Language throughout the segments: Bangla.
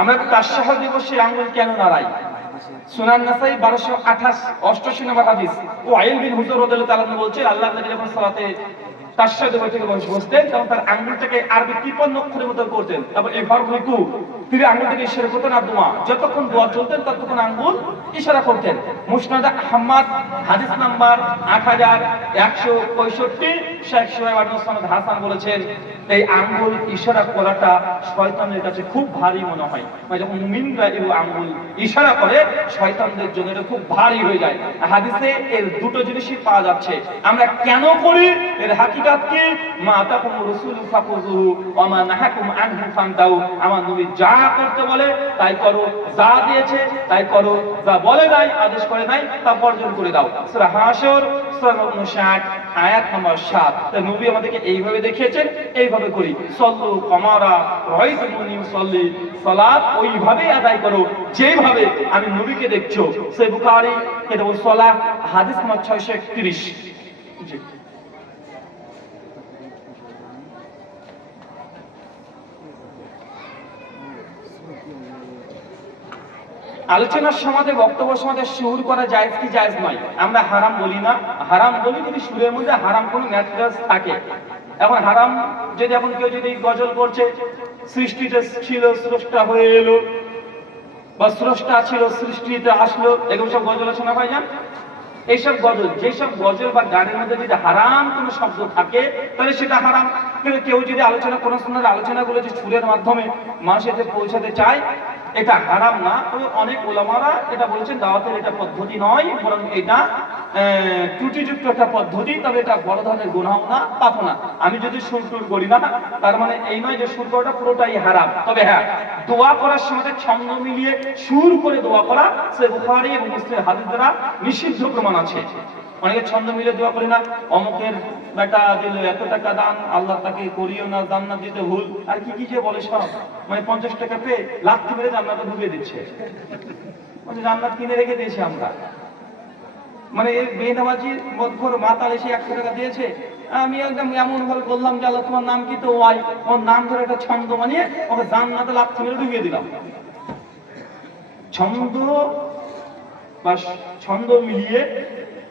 আমরা তাসাহ দিবসে আঙ্গুল কেন নাড়াই সুনান নাসাই বারোশো আঠাশ অষ্টশী নম্বর হাদিস। ও আইল বিন হুজুর রদুল্লাহ তালান বলছে আল্লাহ নবী যখন সালাতে দিবস থেকে বসে বসতেন, তখন তার আঙ্গুলটাকে আরবি তিপ্পান্ন অক্ষরের মতো করতেন। তারপর এভার রুকু তিনি আঙ্গুলটাকে ইশারা করতেন আর দোয়া যতক্ষণ দোয়া চলতেন, ততক্ষণ আঙ্গুল ইশারা করতেন। মুসনাদ আহমদ হাদিস নাম্বার আট হাজার একশো পঁয়ষট্টি, শেখ সোহেব আহমদ হাসান বলেছেন, এই আঙ্গুল ইশারা করাটা শয়তানের কাছে খুব ভারী মনে হয়। মানে যখন মুমিনরা এই আঙ্গুল ইশারা করে, শয়তানদের জন্য এটা খুব ভারী হয়ে যায়। হাদিসে এর দুটো জিনিসই পাওয়া যাচ্ছে। আমরা কেন করি? এর হাকিকাত কি মা তাকুম রাসূল ফাকুজুহু ওয়া নাহাকুম আনহু ফান্তাউ। আমার নবী যা করতে বলে, তাই করো। যা দিয়েছে, তাই করো। যা বলে নাই, আদেশ করে নাই, তা বর্জন করে দাও। সূরা হাসর সূরা 59 আয়াত নম্বর 7 তাই নবী আমাদেরকে এইভাবে দেখিয়েছেন, এইভাবে করি। সল্লু কমারা, রাইতুমুনি সল্লি সালাত ওইভাবে আদায় করো যেভাবে আমি নবীকে দেখছ। সে বুখারী এটা ও সালাহ, হাদিস নম্বর 631 জি। আলোচনার সমাজে, বক্তব্য সমাজে সুর করা জায়েজ কি জায়েজ নয়। আমরা হারাম বলি না। হারাম বলি যদি সুরের মধ্যে হারাম কোনো ম্যাটেরিয়ালস থাকে। এখন হারাম যদি এখন কেউ যদি গজল করছে, সৃষ্টিতে ছিল, স্রষ্টা হয়ে এলো, বা স্রষ্টা ছিল, সৃষ্টিতে আসলো এরকম সব গজল শোনা পাই যান এইসব গজল, যেসব গজল বা গানের মধ্যে যদি হারাম কোনো শব্দ থাকে, তাহলে সেটা হারাম। কিন্তু কেউ যদি আলোচনা, কোনো সময় আলোচনাগুলো যে সুরের মাধ্যমে মানুষের পৌঁছাতে চায় এটা হারাম না, তবে অনেক ওলামারা এটা বলেছেন দাওয়াতের এটা পদ্ধতি নয়, বরং এটা ত্রুটিযুক্ত একটা পদ্ধতি, তবে এটা বড় ধরনের গুণাও না, পাপ না। আমি যদি সুর টুর করি না, তার মানে এই নয় যে সুর করাটা পুরোটাই হারাম। তবে হ্যাঁ দোয়া করার সময় ছন্দ মিলিয়ে সুর করে দোয়া করা, সে বুখারী এবং মুসলিম হাদিস দ্বারা নিষিদ্ধ প্রমাণ আছে। অনেকে ছন্দ মিলে দোয়া করে না। অমুকের বেটা দিল এত টাকা দান, আল্লাহ তাকে করিও না, জান্নাত দিতে ভুল। আর কি কি যে বলে সব? মানে পঞ্চাশ টাকা পেয়ে লাথি মেরে জান্নাতে ঢুকিয়ে দিচ্ছে। মানে জান্নাত কিনে রেখে দিয়েছি আমরা। মানে এই বেনামাজি মধ্যর মাতাল এসে একশো টাকা দিয়েছে। আমি একদম এমন ভাবে বললাম যে, আল্লাহ, তোমার নাম কি তো ওয়াই? ওর নাম ধরে একটা ছন্দ মানিয়ে ওকে জান্নাতে লাথি মেরে ঢুকিয়ে দিলাম। ছন্দ বা ছন্দ মিলিয়ে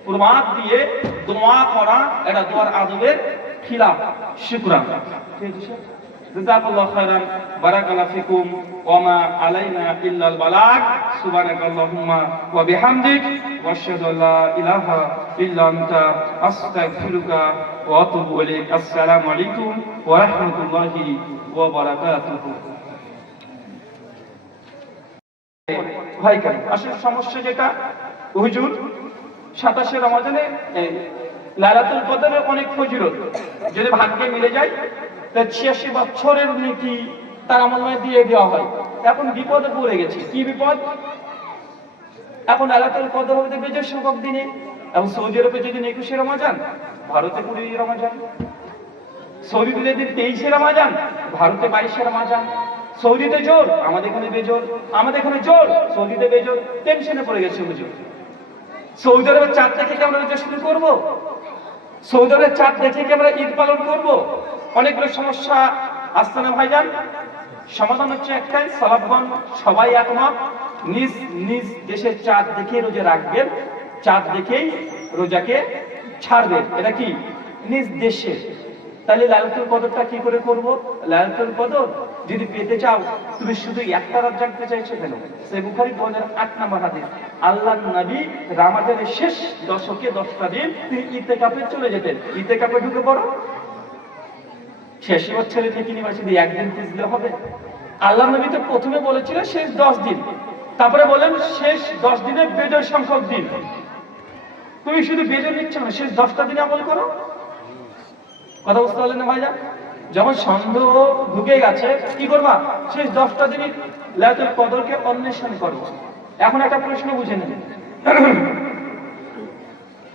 প্রমাদ দিয়ে দোয়া করা, এটা দোয়ার আদবের খিলাফ। শুকরান। জাযাকাল্লাহু খাইরান বারাকাল্লাহু ফিকুম, ওয়া মা আলাইনা ইল্লাল বালাগ। সুবহানাকাল্লাহুম্মা ওয়া বিহামদিক ওয়া আল্লা ইলাহা ইল্লা আনতা, আস্তাগফিরুকা ওয়া আতুবু ইলাইক। আসসালামু আলাইকুম ওয়া রাহমাতুল্লাহি ওয়া বারাকাতুহু। হয় কেন আসলে সমস্যা যেটা, হুজুর সাতাশে রমাজানে এই লাইলাতুল কদরের অনেক ফজিলত। যদি ভাগ্যে মিলে যায়, তা ছিয়াশি বছরের নেকি তার আমল দিয়ে দেওয়া হয়। এখন বিপদে পড়ে গেছে। কি বিপদ? এখন লাইলাতুল কদর হবে বেজের সংখ্যক দিনে, এবং সৌদি আরবে যদি একুশে রমাজান, ভারতে কুড়ি রমাজান। সৌদিতে যদি তেইশে রমাজান, ভারতে বাইশে রমাজান। সৌদিতে জোর, আমাদের এখানে বেজোর। আমাদের এখানে জোর, সৌদিতে বেজোর। টেনশনে পড়ে গেছে হুজুর। সৌদি আরবের চাঁদ দেখে কি আমরা শুরু করব? সৌদি আরবের চাঁদ দেখে কি আমরা ঈদ পালন করব? অনেকগুলো সমস্যা আসছে না ভাইজান? সমাধান হচ্ছে একটাই সবাই একমত, নিজ নিজ দেশের চাঁদ দেখে রোজা রাখবেন, চাঁদ দেখেই রোজাকে ছাড়বেন। এটা কি? নিজ দেশে। তাহলে লাইলাতুল কদরটা কি করে করব? লাইলাতুল কদর, যদি পেতে চাও, তুমি শুধু একটা রাত জাগতে চাইছো কেন? সে বুখারী আট নম্বর হাদিস। আল্লাহর নবী রামাজানের শেষ দশকে দশটা দিন তিনি ইতেকাপে চলে যেতেন। ইতেকাপে ঢুকে পড়ো। শেষ বছরে থেকে নিবা শুধু একদিন খুঁজলে হবে। আল্লাহ নবী তো প্রথমে বলেছিল শেষ দশ দিন। তারপরে বলেন শেষ দশ দিনে বেজর সংখ্যক দিন। তুমি শুধু বেজর নিচ্ছ না, শেষ দশটা দিনে আমল করো। কথা বুঝতে পারলেন না ভাইজান যখন সন্দেহ ঢুকে গেছে, কি করবা? শেষ দশটা দিনই লাইলাতুল কদরকে অন্বেষণ করো। এখন একটা প্রশ্ন বুঝে নেন।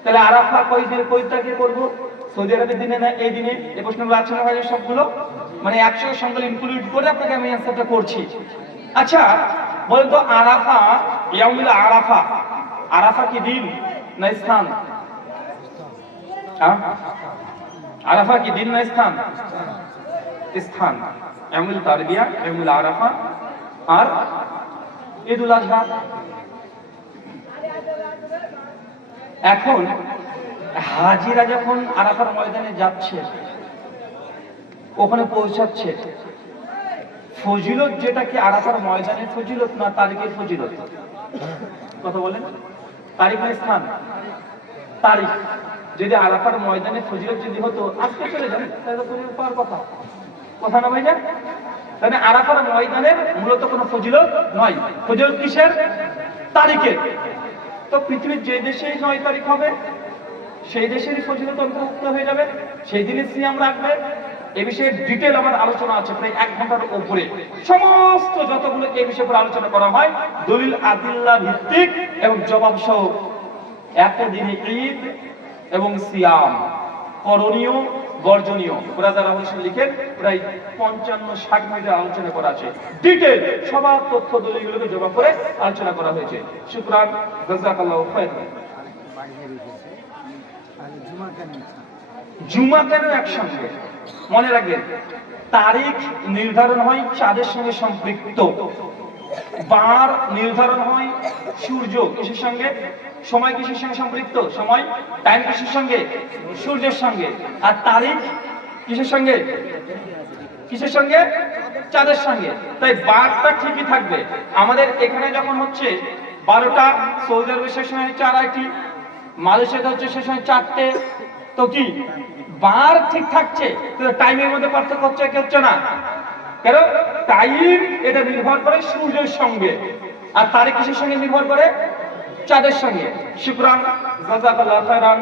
তাহলে আরাফা কই দিন কই তারিখে করব? সৌদি আরবের দিনে না, এই দিনে? এই প্রশ্নগুলো আছে না সবগুলো? মানে একশো সঙ্গে ইনক্লুড করে আপনাকে আমি অ্যান্সারটা করছি। আচ্ছা বলেন তো আরাফা, ইয়াউমিল আরাফা আরাফা কি দিন না স্থান? আরাফা কি দিন না স্থান? স্থান। এমুল তারবিয়া এমুল আরাফা, আর ঈদুল আজহা। এখন হাজিরা যখন আরাফার ময়দানে যাচ্ছে, ওখানে পৌঁছাচ্ছে, ফজিলত যেটা কি আরাফার ময়দানের ফজিলত না তারিখের ফজিলত? কথা বলেন। তারিখ না স্থান? তারিখ। যদি আরাফার ময়দানে ফজিলত যদি হতো, আজকে চলে যান তাহলে কথা। কথা না ভাই তাহলে আরাফার ময়দানের মূলত কোনো ফজিলত নয়। ফজিলত কিসের? তারিখের। তো পৃথিবীর যে দেশে নয় তারিখ হবে, সেই দেশেরই ফজিলত অন্তর্ভুক্ত হয়ে যাবে, সেই দিনে সিয়াম রাখবে। এ বিষয়ে ডিটেল আমার আলোচনা আছে প্রায় এক ঘণ্টার উপরে। সমস্ত যতগুলো এই বিষয়ে উপরে আলোচনা করা হয়, দলিল আদিল্লা ভিত্তিক এবং জবাব সহ একটা দিনে ঈদ এবং সিয়াম। করণীয় বর্জনীয় ব্রাদার হোসেন লিখেন, প্রায় পঞ্চান্ন ষাট মিনিটের আলোচনা করা আছে। ডিটেল সবার তথ্য দলিলগুলোকে জমা করে আলোচনা করা হয়েছে। শুক্রান, জাজাকাল্লাহ খায়রান। জুমা কেন একসঙ্গে? মনে রাখবেন, তারিখ নির্ধারণ হয় চাঁদের সঙ্গে সম্পৃক্ত। বার নির্ধারণ হয় সূর্য কিসের সঙ্গে? সময় কিসের সঙ্গে সম্পৃক্ত? সময় টাইম কিসের সঙ্গে? সূর্যের সঙ্গে। আর তারিখ কিসের সঙ্গে? কিসের সঙ্গে? চাঁদের সঙ্গে। তাই বারটা ঠিকই থাকবে। আমাদের এখানে যখন হচ্ছে বারোটা, সৌদি আরবের শেষ সময় হচ্ছে আড়াইটি মালয়েশিয়াতে হচ্ছে সে সময় চারটে, তো কি? বার ঠিক থাকছে। টাইমের মধ্যে পার্থক্য হচ্ছে কি হচ্ছে না? কেন? টাইম এটা নির্ভর করে সূর্যের সঙ্গে। আর তার কিসের সঙ্গে নির্ভর করে? চাঁদের সঙ্গে। শুক্রান, জাজাকাল্লাহ খায়রান